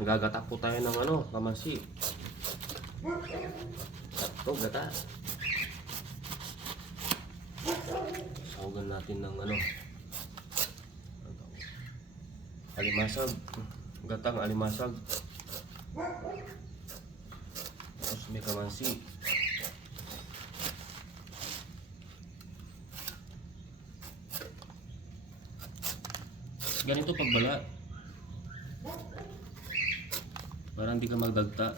Gagata po tayo ng ano, kamansi. Sakto, gata. Sawagan natin ng ano, alimasag. Gatang alimasag. Tapos may kamansi. Ganito pagbala. Para hindi ka magdagta.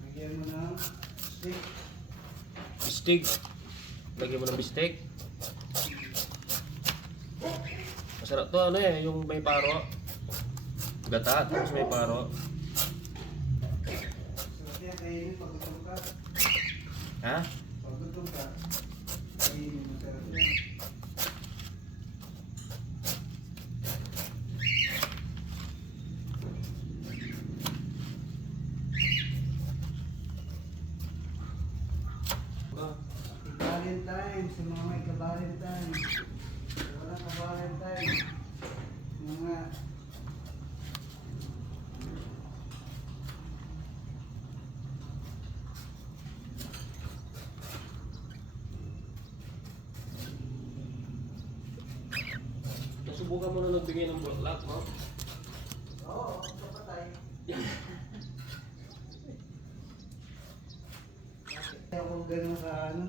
Lagyan mo ng stick. Bistig. Lagyan mo ng bistig. Masarap to ano eh, yung may paro. Gata, tapos may paro. Sarap yan, kainin pag gutom ka. Ha? Pag gutom ka, kainin mo, sarap yan. Valentine, sa mga may ka-Valentine. Wala ka-Valentine. Mga Nasubukan mo na nagbigay ng bulaklak, no? oo, kapatay. Ako ganun ka ano.